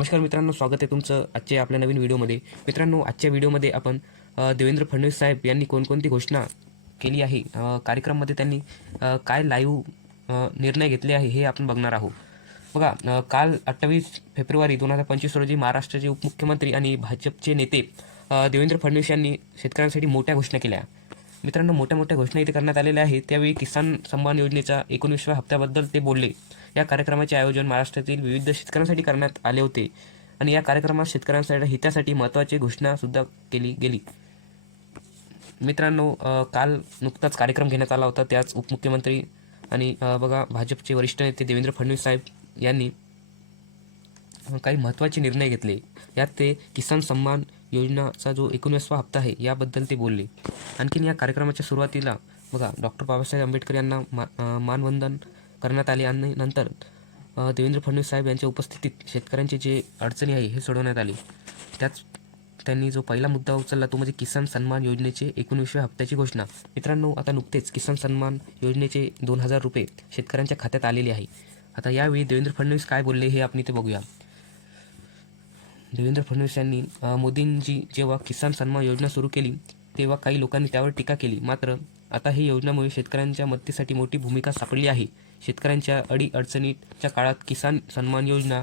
नमस्कार मित्रांनो स्वागत आहे तुमचं आजच्या आपल्या नवीन व्हिडिओमध्ये. मित्रांनो आजच्या व्हिडिओमध्ये आपण देवेंद्र फडणवीस साहेब यांनी कोणकोणती घोषणा केली आहे? कार्यक्रममध्ये त्यांनी काय लाईव्ह निर्णय घेतले आहे हे आपण बघणार आहोत. बघा काल अठ्ठावीस फेब्रुवारी दोन हजार पंचवीस रोजी महाराष्ट्राचे उपमुख्यमंत्री आणि भाजपचे नेते देवेंद्र फडणवीस यांनी शेतकऱ्यांसाठी मोठ्या घोषणा केल्या. मित्रांनो मोठ्या मोठ्या घोषणा इथे करण्यात आलेल्या आहेत. त्यावेळी किसान सन्मान योजनेच्या एकोणीसव्या हप्त्याबद्दल ते बोलले. या कार्यक्रमाचे आयोजन महाराष्ट्रातील विविध शेतकऱ्यांसाठी करण्यात आले होते आणि या कार्यक्रमात शेतकऱ्यांसाठी हितासाठी महत्त्वाची घोषणा सुद्धा केली गेली. मित्रांनो काल नुकताच कार्यक्रम घेण्यात आला होता. त्याच उपमुख्यमंत्री आणि बघा भाजपचे वरिष्ठ नेते देवेंद्र फडणवीस साहेब यांनी काही महत्त्वाचे निर्णय घेतले. यात ते किसान सन्मान योजनाचा जो एकोणीसवा हप्ता आहे याबद्दल ते बोलले. आणखीन या कार्यक्रमाच्या सुरुवातीला बघा डॉक्टर बाबासाहेब आंबेडकर यांना मा मानवंदन करण्यात आले आणि नंतर देवेंद्र फडणवीस साहेब यांच्या उपस्थितीत शेतकऱ्यांची जे अडचणी आहे हे सोडवण्यात आली. त्याच त्यांनी जो पहिला मुद्दा उचलला तो म्हणजे किसान सन्मान योजनेचे एकोणीसव्या हप्त्याची घोषणा. मित्रांनो आता नुकतेच किसान सन्मान योजनेचे दोन हजार रुपये शेतकऱ्यांच्या खात्यात आलेले आहे. आता यावेळी देवेंद्र फडणवीस काय बोलले हे आपण इथे बघूया. देवेंद्र फडणवीस यांनी मोदींजी मोदींची जेव्हा किसान सन्मान योजना सुरू केली तेव्हा काही लोकांनी त्यावर टीका केली. मात्र आता ही योजनामुळे शेतकऱ्यांच्या मदतीसाठी मोठी भूमिका सापडली आहे. शेतकऱ्यांच्या अडी अडचणीच्या काळात किसान सन्मान योजना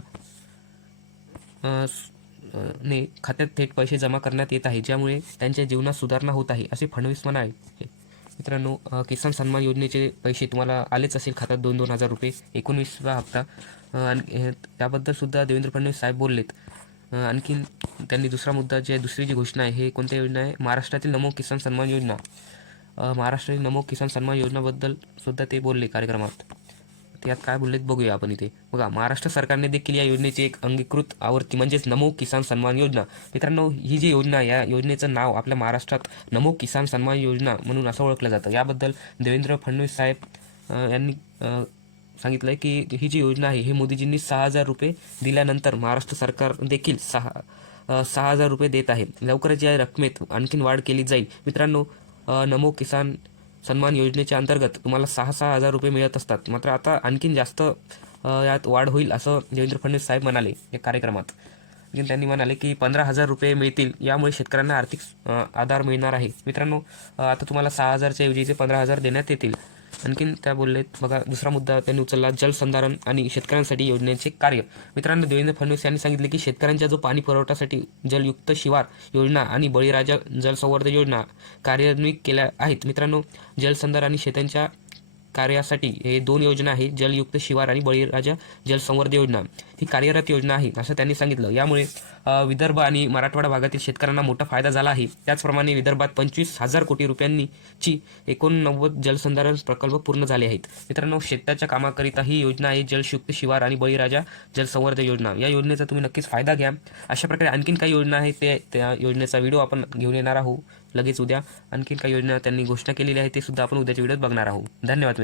ने खात्यात थेट पैसे जमा करण्यात येत आहे ज्यामुळे त्यांच्या जीवनात सुधारणा होत आहे असे फडणवीस म्हणाले. मित्रांनो किसान सन्मान योजनेचे पैसे तुम्हाला आलेच असेल खात्यात दोन दोन हजार रुपये एकोणवीसवा हप्ता. आणि त्याबद्दलसुद्धा त्याबद्दल सुद्धा देवेंद्र फडणवीस साहेब बोललेत. आणखीन त्यांनी दुसरा मुद्दा जे दुसरी जी घोषणा आहे हे कोणत्या योजना आहे? महाराष्ट्रातील नमो किसान सन्मान योजना. महाराष्ट्र नमो किसान सन्मान योजनाबद्दल सुद्धा ते बोलले कार्यक्रमात. त्यात काय बोललेत बघूया आपण इथे. बघा महाराष्ट्र सरकारने देखील या योजनेची एक अंगीकृत आवर्ती म्हणजेच नमो किसान सन्मान योजना. मित्रांनो ही जी योजना या योजनेचं नाव आपल्या महाराष्ट्रात नमो किसान सन्मान योजना म्हणून असं ओळखलं जातं. याबद्दल देवेंद्र फडणवीस साहेब यांनी सांगितलं आहे की ही जी योजना आहे हे मोदीजींनी सहा हजार रुपये दिल्यानंतर महाराष्ट्र सरकार देखील सहा सहा हजार रुपये देत आहे. लवकरच या रकमेत आणखीन वाढ केली जाईल. मित्रांनो नमो किसान सन्मान योजनेच्या अंतर्गत तुम्हाला सहा सहा हजार रुपये मिळत असतात. मात्र आता आणखीन जास्त यात वाढ होईल असं देवेंद्र फडणवीस साहेब म्हणाले या कार्यक्रमात. आणखीन त्यांनी म्हणाले की पंधरा हजार रुपये मिळतील यामुळे शेतकऱ्यांना आर्थिक आधार मिळणार आहे. मित्रांनो आता तुम्हाला सहा हजारच्या ऐवजी ते पंधरा हजार देण्यात येतील आणखीन त्या बोललेत बघा दुसरा मुद्दा त्यांनी उचलला जलसंधारण आणि शेतकऱ्यांसाठी योजनेचे कार्य. मित्रांनो देवेंद्र फडणवीस यांनी सांगितले की शेतकऱ्यांच्या जो पाणी पुरवठ्यासाठी जलयुक्त शिवार योजना आणि बळीराजा जलसंवर्धन योजना कार्यान्वित केल्या आहेत. मित्रांनो जलसंधारण आणि शेतांच्या कार्यासाठी हे दोन योजना आहेत जलयुक्त शिवार आणि बळीराजा जलसंवर्धन योजना. ही कार्यरत योजना आहे असं त्यांनी सांगितलं. यामुळे विदर्भ आणि मराठवाडा भागातील शेतकऱ्यांना मोठा फायदा झाला आहे. त्याचप्रमाणे विदर्भात पंचवीस हजार कोटी रुपयांनीची एकोणनव्वद जलसंधारण प्रकल्प पूर्ण झाले आहेत. मित्रांनो शेताच्या कामाकरिता ही योजना आहे जलशुक्त शिवार आणि बळीराजा जलसंवर्धन योजना. या योजनेचा तुम्ही नक्कीच फायदा घ्या. अशा प्रकारे आणखीन काही योजना आहेत ते त्या योजनेचा व्हिडिओ आपण घेऊन येणार आहोत. लगेच उद्या आणखीन काही योजना त्यांनी घोषणा केलेली आहे ते सुद्धा आपण उद्याच्या व्हिडिओत बघणार आहोत. धन्यवाद.